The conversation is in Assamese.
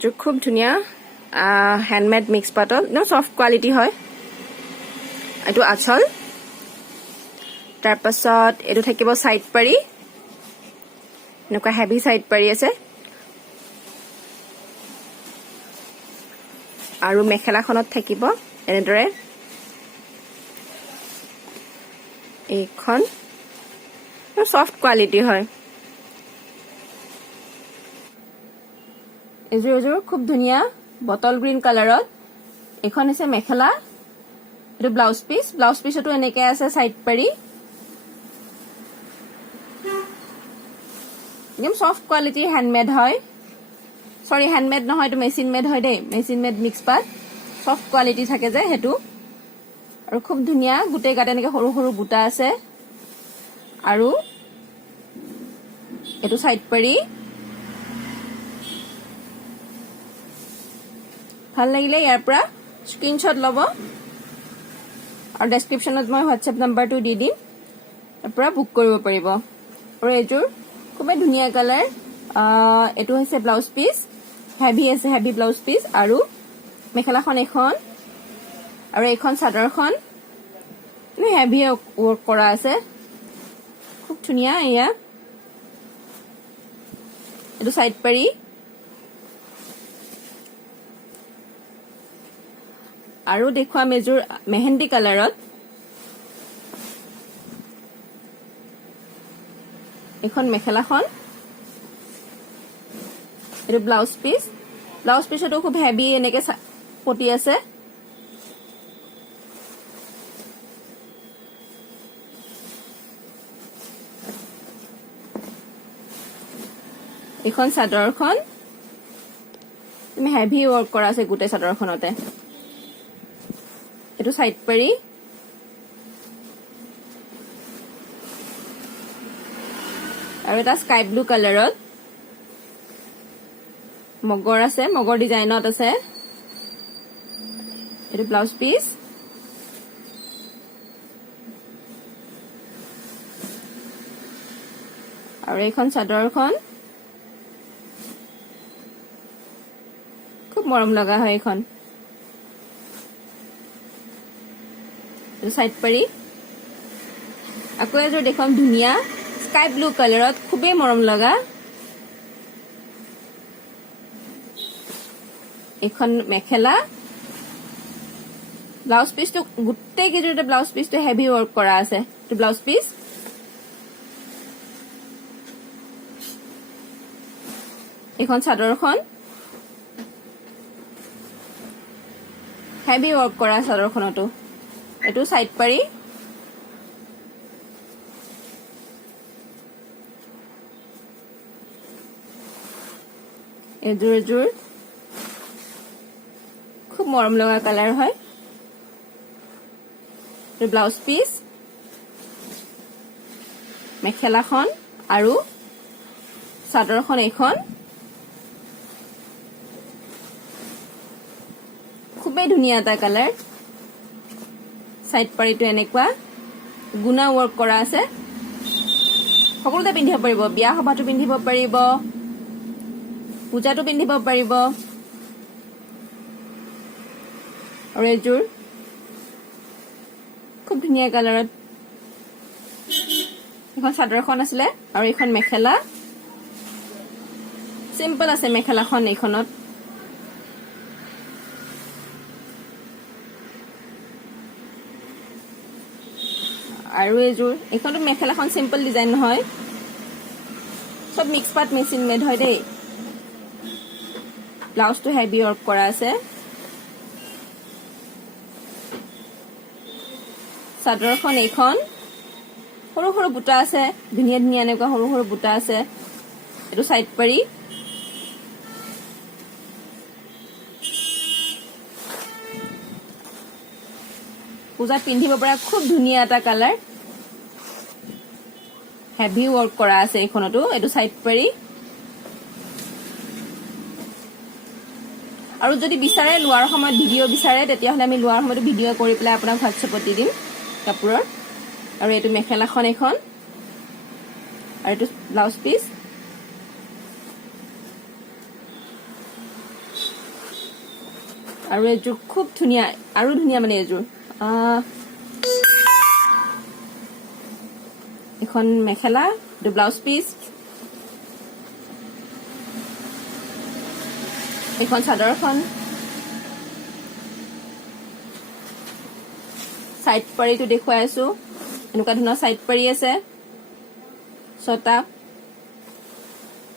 जो खूब धुनिया हैंडमेड मिक्स पाटल एकदम सफ्ट क्वालिटी है एटु आचल तार पाছত एटु থাকিব সাইড পাৰি নকা হেভি সাইড পাৰি আছে আৰু মেখেলাখনত থাকিব এনেদৰে এইখন সফট কোৱালিটি হয় এজোৰ খুব ধুনিয়া বটল গ্ৰীণ কালাৰত এখন আছে মেখেলা এটো ব্লাউজ পিছটো এনেকে আছে সাইড পাৰি एकदम सफ्ट क्वालिटी हैंडमेड है सॉरी हैंडमेड নহয় তো মেচিন মেড হয় দে মেচিন মেড মিক্স পাট সফট কোৱালিটি থাকে যে হেতু আৰু খুব ধুনিয়া গুটে গাতে এনেকে সৰু সৰু বুটা আছে আৰু এটো সাইড পাৰি ভাল লাগিলে ইয়াৰ পৰা স্ক্ৰিনশ্বট লব আৰু ডেসক্ৰিপচনত মই হোৱাটসএপ নাম্বাৰটো দি দিম তাৰ পৰা বুক কৰিব পাৰিব আৰু এজোৰ খুব ধুনিয়া কালাৰ এটো হৈছে ব্লাউজ পিস হেভি আছে হেভি ব্লাউজ পিস আৰু মেখেলাখন এখন আৰু এখন চাদৰখন হেভি ওয়াৰ্ক কৰা আছে খুব ধুনিয়া ইয়া এটো সাইড পাৰি আৰু দেখুৱা মেজুৰ মেহেন্দি কালাৰত এখন মেখেলাখন এটো ব্লাউজ পিছটো খুব হেভি এনেকে পটি আছে এখন চাদৰখন তুমি হেভি ওয়াৰ্ক কৰা আছে গুটে চাদৰখনতে এটো সাইড পাৰি আৰু এটা স্কাই ব্লু কালাৰত মগৰ আছে মগৰ ডিজাইনত আছে এটো ব্লাউজ পিস আৰু এখন চাদৰখন খুব মৰম লগা হয় এখন এটো সাইড পাৰি আকৌ এযোৰ দেখুৱাম ধুনিয়া স্কাই ব্লু কালাৰত খুবেই মৰম লগা এখন মেখেলা ব্লাউজ পিসটো গুটে কেজোৰতে ব্লাউজ পিসটো হেভি ওয়াৰ্ক কৰা আছে তো ব্লাউজ পিস এখন চাদৰখন হেভি ওয়াৰ্ক কৰা চাদৰখনটো এটো সাইড পাৰি এজোৰ খুব মৰম লগা কালাৰ হয় ব্লাউজ পিস মেখেলাখন আৰু চাদৰখন এখন খুবেই ধুনিয়া এটা কালাৰ সাইড পাৰিটো এনেকুৱা গুনা ওয়াৰ্ক কৰা আছে সকলোতে পিন্ধিব পাৰিব বিয়া সভাটো পিন্ধিব পাৰিব পূজাটো পিন্ধিব পাৰিব আৰু এজোৰ খুব ধুনিয়া কালাৰত এখন চাদৰখন আছিলে আৰু এখন মেখেলা সিম্পল আছে মেখেলাখন এইখনত আৰু এজোৰ এইখনটো মেখেলাখন সিম্পল ডিজাইন নহয় সব মিক্স পাট মেচিন মেড হয় দেই ব্লাউজটো হেভি ওয়ার্ক কৰা আছে চাদৰখন এইখন সৰু সৰু বুটা আছে ধুনিয়া ধুনিয়া এনেকুৱা সৰু সৰু বুটা আছে এটো সাইড পাৰি পূজাত পিন্ধিব পৰা খুব ধুনিয়া এটা কালাৰ হেভি ওয়াৰ্ক কৰা আছে এইখনটো এটো সাইড পাৰি আৰু যদি বিচাৰে লোৱাৰ সময়ত ভিডিও বিচাৰে তেতিয়া হলে আমি লোৱাৰ সময়ত ভিডিও কৰি পেলাই আপোনাক হোৱাটসএপত দি দিম কাপোৰৰ আৰু এটো মেখেলাখন এখন আৰু এটো ব্লাউজ পিস আৰু এযোৰ খুব ধুনীয়া আৰু ধুনীয়া মানে এযোৰ এখন মেখেলা এইটো ব্লাউজ পিচ এখন চাদৰখন সাইড পাৰিটো দেখুৱাই আছো এনেকুৱা ধৰণৰ সাইড পাৰি আছে 6টা